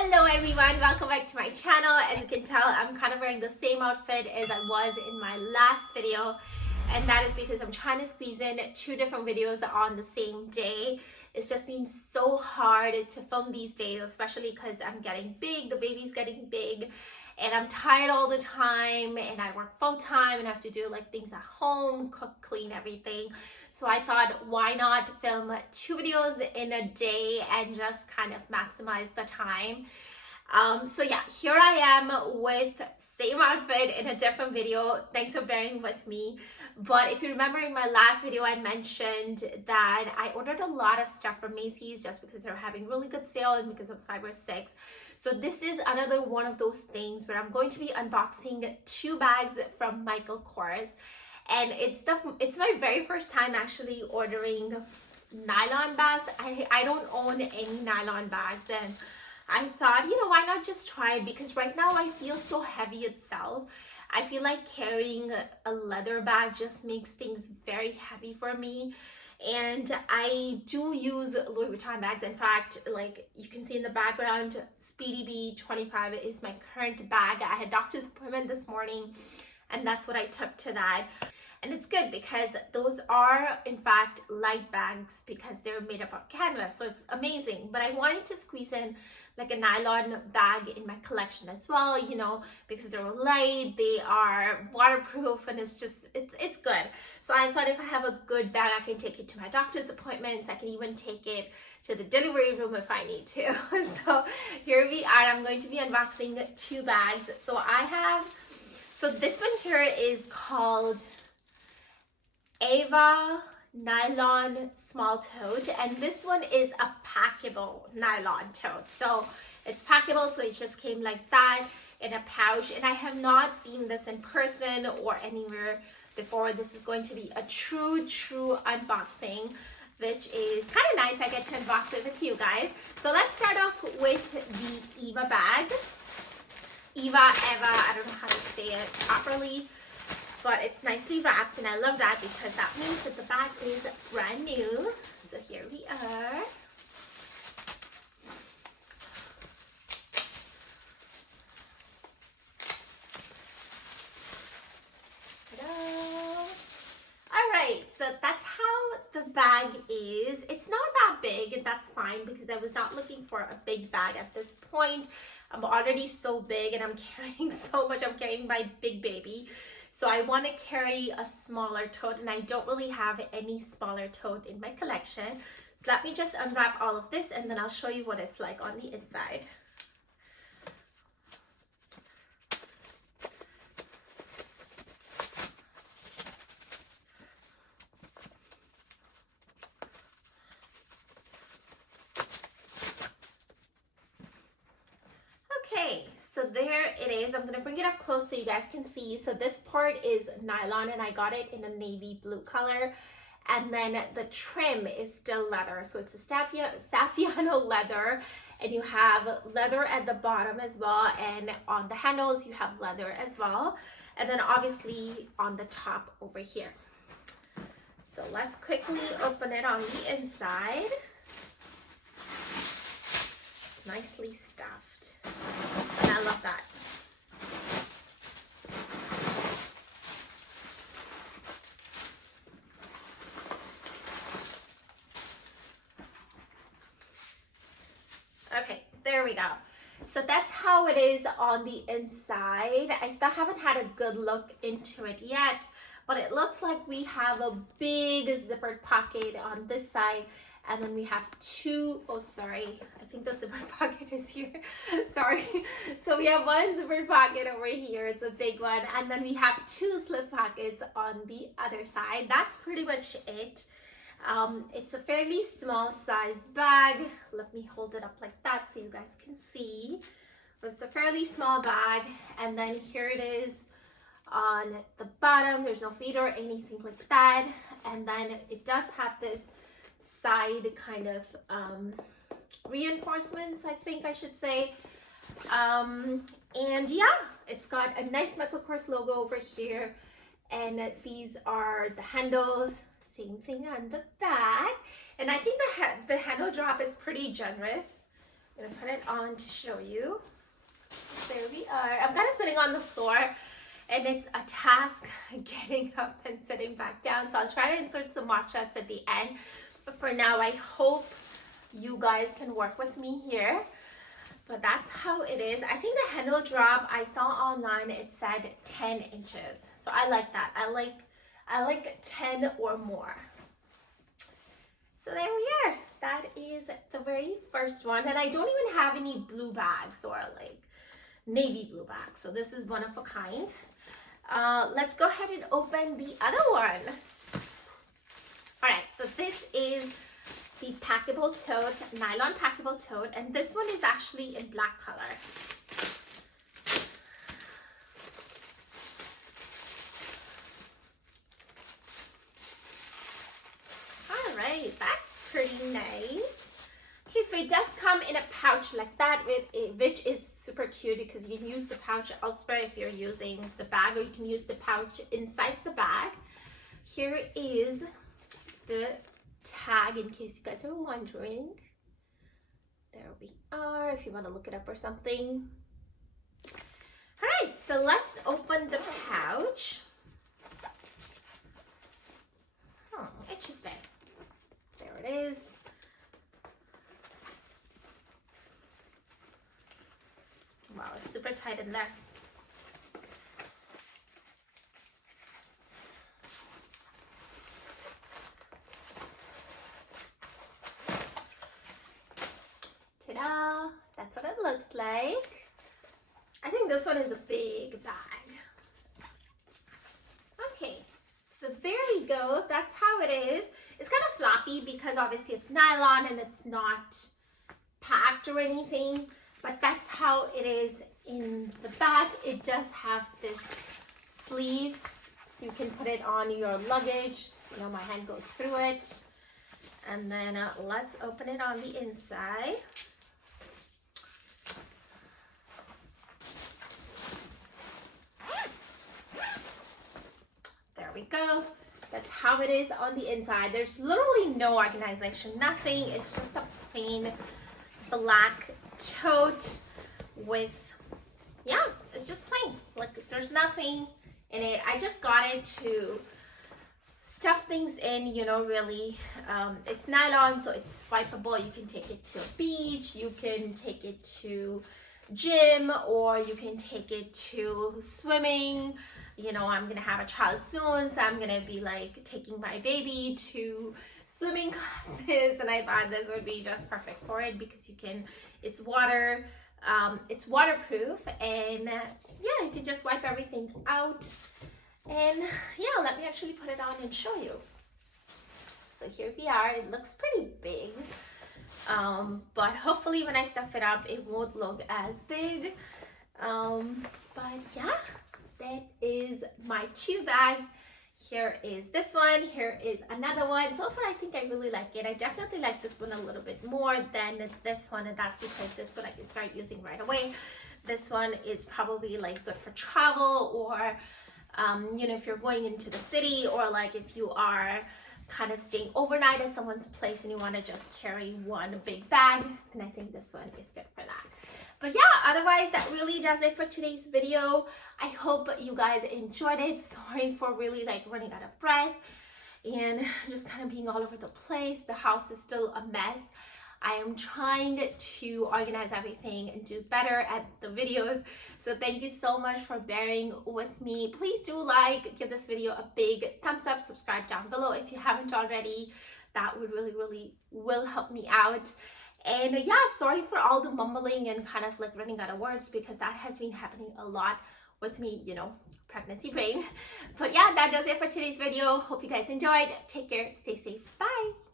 Hello everyone, welcome back to my channel. As you can tell, I'm kind of wearing the same outfit as I was in my last video, and that is because I'm trying to squeeze in 2 different videos on the same day. It's just been so hard to film these days, especially because I'm getting big, the baby's getting big, and I'm tired all the time, and I work full-time and I have to do like things at home, cook, clean, everything. So I thought, why not film 2 videos in a day and just kind of maximize the time. So yeah, here I am with same outfit in a different video. Thanks for bearing with me. But if you remember in my last video, I mentioned that I ordered a lot of stuff from Macy's just because they're having really good sale and because of Cyber 6. So this is another one of those things where I'm going to be unboxing 2 bags from Michael Kors. And it's my very first time actually ordering nylon bags. I don't own any nylon bags, and I thought, why not just try it? Because right now I feel so heavy itself. I feel like carrying a leather bag just makes things very heavy for me. And I do use Louis Vuitton bags. In fact, like you can see in the background, Speedy B 25 is my current bag. I had doctor's appointment this morning, and that's what I took to that. And it's good because those are in fact light bags because they're made up of canvas, so it's amazing. But I wanted to squeeze in like a nylon bag in my collection as well, because they're light, they are waterproof, and it's good. So I thought if I have a good bag, I can take it to my doctor's appointments. I can even take it to the delivery room if I need to. So here we are. I'm going to be unboxing 2 bags. So this one here is called Ava nylon small tote, and this one is a packable nylon tote. So it's packable, so it just came like that in a pouch, and I have not seen this in person or anywhere before. This is going to be a true unboxing, which is kind of nice. I get to unbox it with you guys. So let's start off with the Eva bag. Eva, I don't know how to say it properly, but it's nicely wrapped, and I love that because that means that the bag is brand new. So here we are. Ta-da! All right, so that's how the bag is. It's not that big, and that's fine because I was not looking for a big bag at this point. I'm already so big and I'm carrying so much. I'm carrying my big baby. So I want to carry a smaller tote, and I don't really have any smaller tote in my collection. So let me just unwrap all of this, and then I'll show you what it's like on the inside. Okay, so there it is. I'm gonna bring it up close so you guys can see. So this part is nylon, and I got it in a navy blue color, and then the trim is still leather. So it's a Saffiano leather, and you have leather at the bottom as well, and on the handles you have leather as well, and then obviously on the top over here. So let's quickly open it on the inside. Nicely stuffed. And I love that. Okay, there we go. So that's how it is on the inside. I still haven't had a good look into it yet, but it looks like we have a big zippered pocket on this side, and then we have 2, oh sorry, I think the zippered pocket is here. Sorry. So we have 1 zippered pocket over here, it's a big one, and then we have 2 slip pockets on the other side. That's pretty much it. It's a fairly small size bag. Let me hold it up like that so you guys can see. But it's a fairly small bag, and then here it is on the bottom. There's no feet or anything like that, and then it does have this side kind of reinforcements, I think I should say, and yeah, it's got a nice Michael Kors logo over here, and these are the handles. Same thing on the back, and I think the handle drop is pretty generous. I'm gonna put it on to show you. There we are. I'm kind of sitting on the floor and it's a task getting up and sitting back down. So I'll try to insert some mock shots at the end. But for now, I hope you guys can work with me here. But that's how it is. I think the handle drop I saw online, it said 10 inches. So I like that. I like 10 or more. So there we are. That is the very first one. And I don't even have any blue bags or like navy blue bags. So this is one of a kind. Let's go ahead and open the other one. All right, so this is the packable tote, nylon packable tote, and this one is actually in black color. All right, that's pretty nice. Okay, so it does come in a pouch like that, which is super cute because you can use the pouch elsewhere if you're using the bag, or you can use the pouch inside the bag. Here is the tag in case you guys are wondering. There we are, if you want to look it up or something. All right, so let's open the pouch. Interesting. There it is. Wow, it's super tight in there. Ta-da! That's what it looks like. I think this one is a big bag. Okay, so there we go. That's how it is. It's kind of floppy because obviously it's nylon and it's not packed or anything, but that's how it is in the back. It does have this sleeve, so you can put it on your luggage. You know, my hand goes through it. And then let's open it on the inside. There we go. That's how it is on the inside. There's literally no organization, nothing. It's just a plain black tote with, yeah, it's just plain. Like there's nothing in it. I just got it to stuff things in, you know, really. It's nylon, so it's swipeable. You can take it to a beach, you can take it to gym, or you can take it to swimming. You know, I'm gonna have a child soon, so I'm gonna be like taking my baby to swimming classes, and I thought this would be just perfect for it because you can, it's waterproof, and yeah, you can just wipe everything out. And yeah, let me actually put it on and show you. So here we are. It looks pretty big, but hopefully when I stuff it up, it won't look as big. But yeah, that is my two bags. Here is this one, here is another one. So far I think I really like it. I definitely like this one a little bit more than this one, and that's because this one I can start using right away. This one is probably like good for travel, or you know, if you're going into the city, or like if you are kind of staying overnight at someone's place and you want to just carry one big bag, then I think this one is good for that. But yeah, otherwise that really does it for today's video. I hope you guys enjoyed it. Sorry for really like running out of breath and just kind of being all over the place. The house is still a mess. I am trying to organize everything and do better at the videos. So thank you so much for bearing with me. Please do like, give this video a big thumbs up, subscribe down below if you haven't already. That would really will help me out. And yeah, sorry for all the mumbling and kind of like running out of words, because that has been happening a lot with me, you know, pregnancy brain. But yeah, that does it for today's video. Hope you guys enjoyed. Take care, stay safe, bye.